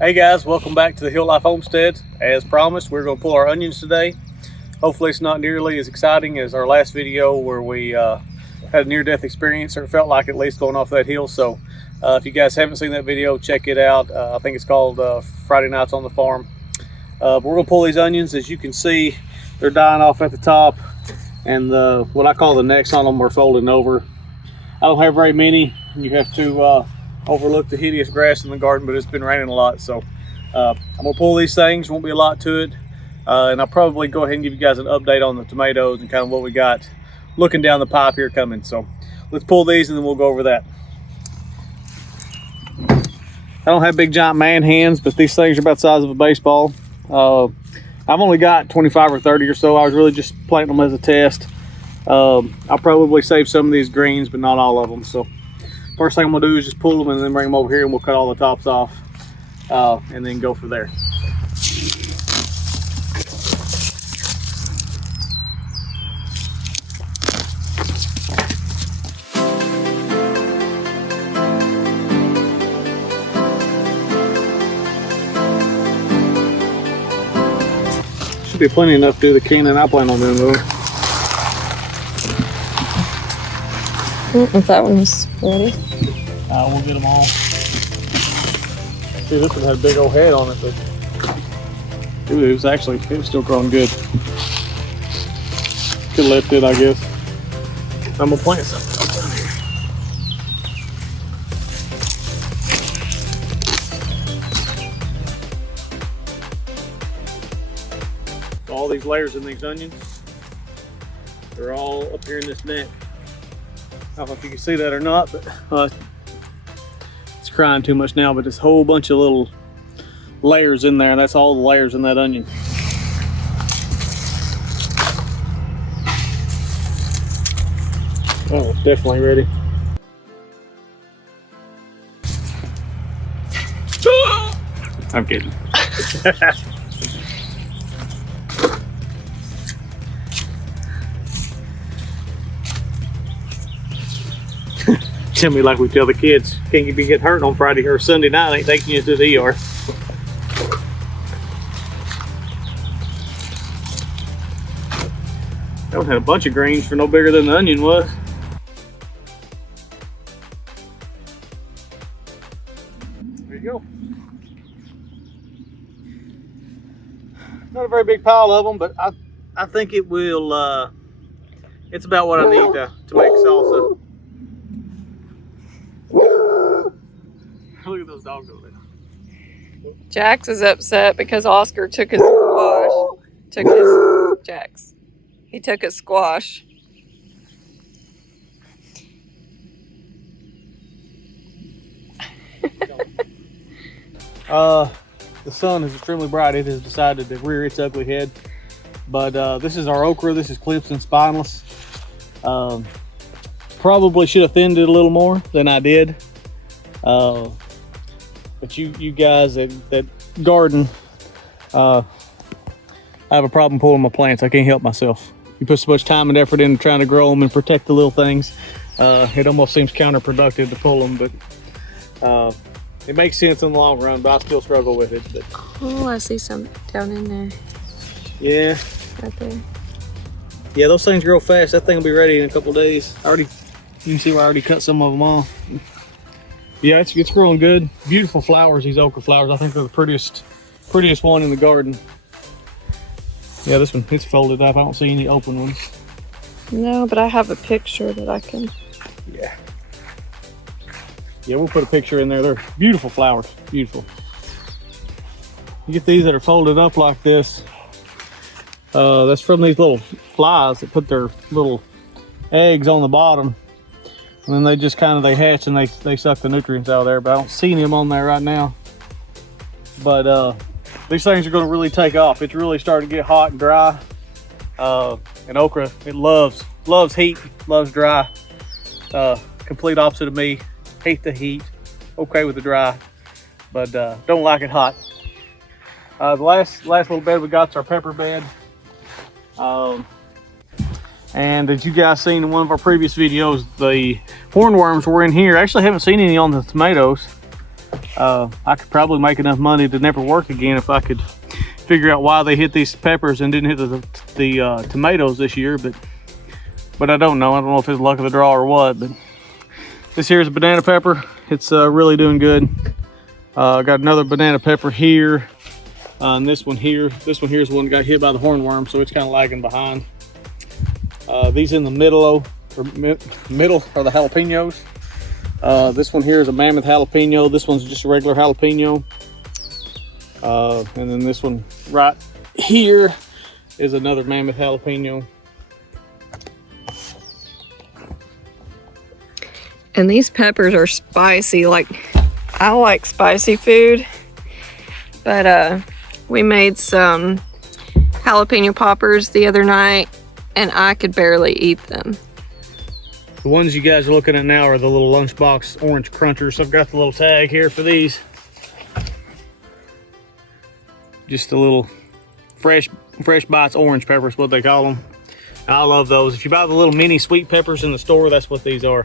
Hey guys, welcome back to the Life Homestead. As promised, we're going to pull our onions today. Hopefully it's not nearly as exciting as our last video where we had a near-death experience, or it felt like, at least, going off that hill. So if you guys haven't seen that video, check it out. I think it's called Friday Nights on the Farm. But we're going to pull these onions. As you can see, they're dying off at the top, and what I call the necks on them are folding over. I don't have very many. You have to overlook the hideous grass in the garden, but it's been raining a lot, so I'm gonna pull these things. Won't be a lot to it, and I'll probably go ahead and give you guys an update on the tomatoes and kind of what we got looking down the pipe here coming. So let's pull these and then we'll go over that. I don't have big giant man hands, but these things are about the size of a baseball. I've only got 25 or 30 or so. I was really just planting them as a test. I'll probably save some of these greens, but not all of them. So first thing I'm gonna do is just pull them and then bring them over here, and we'll cut all the tops off and then go from there. Should be plenty enough to do the canning I plan on doing though. If that one's ready. We'll get them all. See, this one had a big old head on it, but it was still growing good. Could have left it, I guess. I'm gonna plant something down here. All these layers in these onions, they're all up here in this neck. I don't know if you can see that or not, but it's crying too much now, but this whole bunch of little layers in there, and that's all the layers in that onion. Oh, it's definitely ready. I'm kidding. Tell me like we tell the kids, can't you get hurt on Friday or Sunday night, ain't taking you to the ER. That one had a bunch of greens for no bigger than the onion was. There you go. Not a very big pile of them, but I think it will, it's about what I need to make salsa. Look at those dogs over there. Jax is upset because Oscar took his squash. He took his squash. The sun is extremely bright. It has decided to rear its ugly head. But this is our okra. This is clips and spineless. Probably should have thinned it a little more than I did. But you guys that garden, I have a problem pulling my plants. I can't help myself. You put so much time and effort into trying to grow them and protect the little things. It almost seems counterproductive to pull them, but it makes sense in the long run, but I still struggle with it. But, oh, I see some down in there. Yeah. Right there. Yeah, those things grow fast. That thing will be ready in a couple days. You can see where I already cut some of them off. Yeah, it's growing good. Beautiful flowers, these okra flowers. I think they're the prettiest one in the garden. Yeah, this one, it's folded up. I don't see any open ones. No, but I have a picture that I can. Yeah. Yeah, we'll put a picture in there. They're beautiful flowers, beautiful. You get these that are folded up like this. That's from these little flies that put their little eggs on the bottom. And then they just they hatch and they suck the nutrients out of there, but I don't see them on there right now. But these things are gonna really take off. It's really starting to get hot and dry. And okra, it loves heat, loves dry. Complete opposite of me. Hate the heat, okay with the dry, but don't like it hot. The last little bed we got is our pepper bed. And as you guys seen in one of our previous videos, the hornworms were in here. I actually haven't seen any on the tomatoes. I could probably make enough money to never work again if I could figure out why they hit these peppers and didn't hit the tomatoes this year, but I don't know. I don't know if it's luck of the draw or what, but this here is a banana pepper. It's really doing good. I got another banana pepper here, and this one here is the one that got hit by the hornworm, so it's kind of lagging behind. These in the middle are the jalapenos. This one here is a mammoth jalapeno. This one's just a regular jalapeno. And then this one right here is another mammoth jalapeno. And these peppers are spicy. Like, I like spicy food, but we made some jalapeno poppers the other night and I could barely eat them. The ones you guys are looking at now are the little lunchbox orange crunchers. I've got the little tag here for these. Just a little fresh bites orange peppers, what they call them. I love those. If you buy the little mini sweet peppers in the store, that's what these are.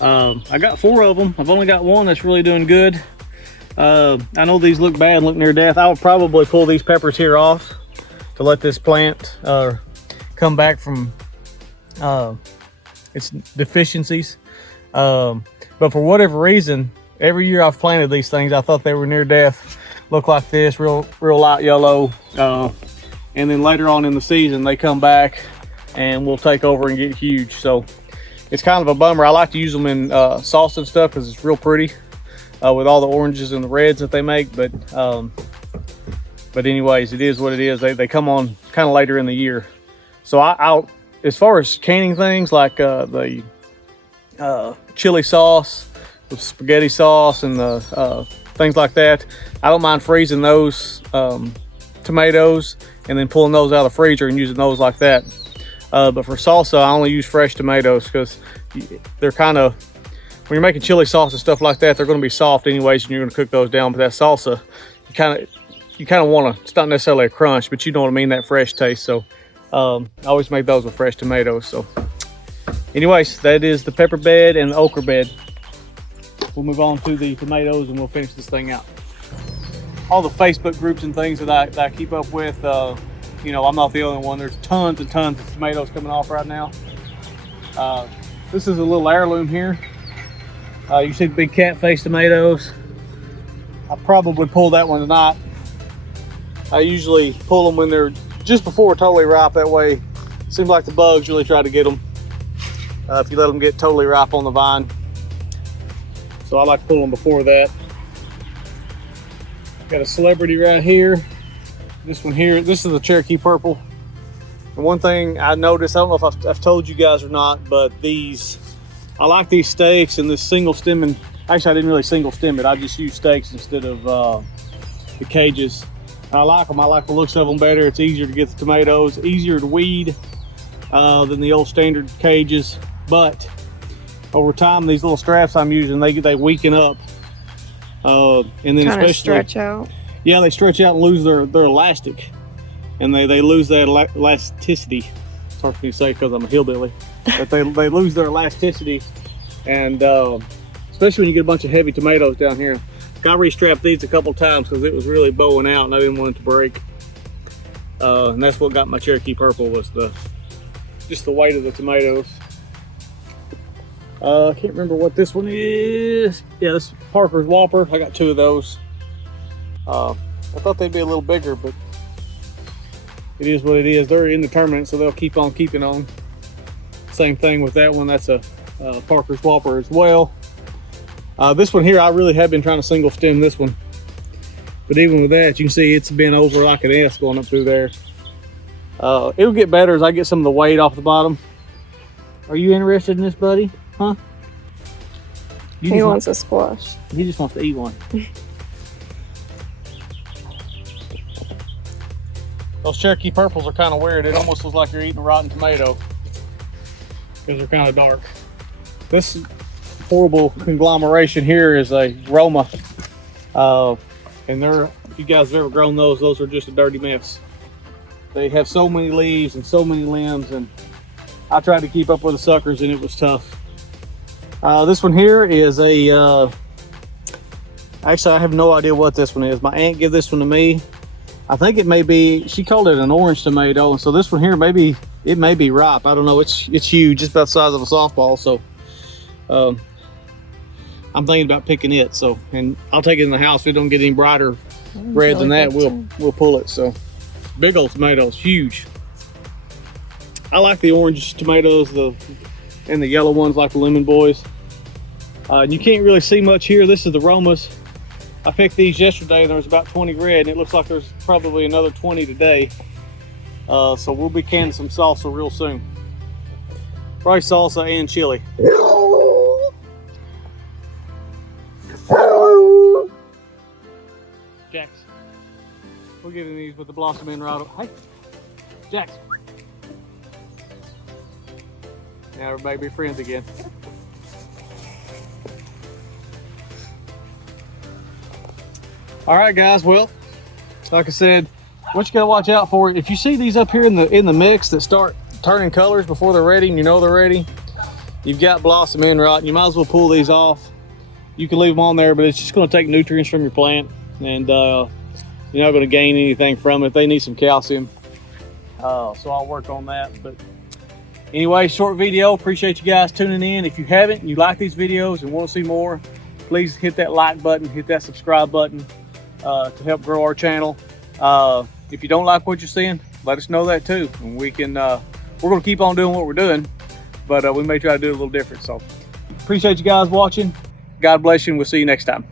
I got 4 of them. I've only got one that's really doing good. I know these look bad, look near death. I would probably pull these peppers here off to let this plant come back from its deficiencies. But for whatever reason, every year I've planted these things, I thought they were near death. Look like this, real light yellow. And then later on in the season, they come back and will take over and get huge. So it's kind of a bummer. I like to use them in salsa and stuff because it's real pretty with all the oranges and the reds that they make. But anyways, it is what it is. They come on kind of later in the year. So I'll as far as canning things like the chili sauce, the spaghetti sauce, and the things like that, I don't mind freezing those tomatoes and then pulling those out of the freezer and using those like that. But for salsa, I only use fresh tomatoes because they're kind of, when you're making chili sauce and stuff like that, they're going to be soft anyways, and you're going to cook those down. But that salsa, you kind of want to, it's not necessarily a crunch, but you know what I mean, that fresh taste. So I always make those with fresh tomatoes. So anyways, that is the pepper bed and the okra bed. We'll move on to the tomatoes and we'll finish this thing out. All the Facebook groups and things that I keep up with, you know, I'm not the only one. There's tons and tons of tomatoes coming off right now. This is a little heirloom here. You see the big cat face tomatoes. I probably pulled that one tonight. I usually pull them when they're just before totally ripe. That way, it seems like the bugs really try to get them if you let them get totally ripe on the vine. So I like to pull them before that. Got a celebrity right here. This one here, this is the Cherokee Purple. And one thing I noticed, I don't know if I've told you guys or not, but I like these stakes and this single stemming. Actually, I didn't really single stem it. I just used stakes instead of the cages. I like them. I like the looks of them better. It's easier to get the tomatoes, easier to weed than the old standard cages. But over time, these little straps I'm using, they weaken up. And then kind especially of stretch out. Yeah, they stretch out and lose their elastic, and they lose that elasticity. It's hard for me to say because I'm a hillbilly, but they lose their elasticity, and especially when you get a bunch of heavy tomatoes down here. I restrapped these a couple times because it was really bowing out and I didn't want it to break. And that's what got my Cherokee Purple, was just the weight of the tomatoes. I can't remember what this one is. Yeah, this is Parker's Whopper. I got 2 of those. I thought they'd be a little bigger, but it is what it is. They're indeterminate, so they'll keep on keeping on. Same thing with that one. That's a Parker's Whopper as well. This one here, I really have been trying to single stem this one. But even with that, you can see it's been over like an S going up through there. It'll get better as I get some of the weight off the bottom. Are you interested in this, buddy? Huh? He wants a squash. He just wants to eat one. Those Cherokee Purples are kind of weird. It almost looks like you're eating a rotten tomato because they're kind of dark. This horrible conglomeration here is a Roma. And if you guys have ever grown those are just a dirty mess. They have so many leaves and so many limbs, and I tried to keep up with the suckers and it was tough. This one here is a Actually, I have no idea what this one is. My aunt gave this one to me. I think it may be, she called it an orange tomato. And so this one here, maybe it may be ripe. I don't know. It's huge, just about the size of a softball. So I'm thinking about picking it. So, and I'll take it in the house. If we don't get any brighter red than that, we'll pull it. So big old tomatoes, huge. I like the orange tomatoes, and the yellow ones like the lemon boys. You can't really see much here. This is the Romas. I picked these yesterday and there was about 20 red, and it looks like there's probably another 20 today. So we'll be canning some salsa real soon. Probably salsa and chili. Jax, we're getting these with the blossom in right. Hey, Jax. Now everybody be friends again. All right, guys. Well, like I said, what you gotta watch out for, if you see these up here in the mix that start turning colors before they're ready, and you know they're ready, you've got blossom end rot, and you might as well pull these off. You can leave them on there, but it's just going to take nutrients from your plant, and you're not going to gain anything from it. They need some calcium, so I'll work on that. But anyway, short video. Appreciate you guys tuning in. If you haven't, and you like these videos and want to see more, please hit that like button, hit that subscribe button to help grow our channel. If you don't like what you're seeing, let us know that too, and we can we're going to keep on doing what we're doing, but we may try to do it a little different. So appreciate you guys watching. God bless you, and we'll see you next time.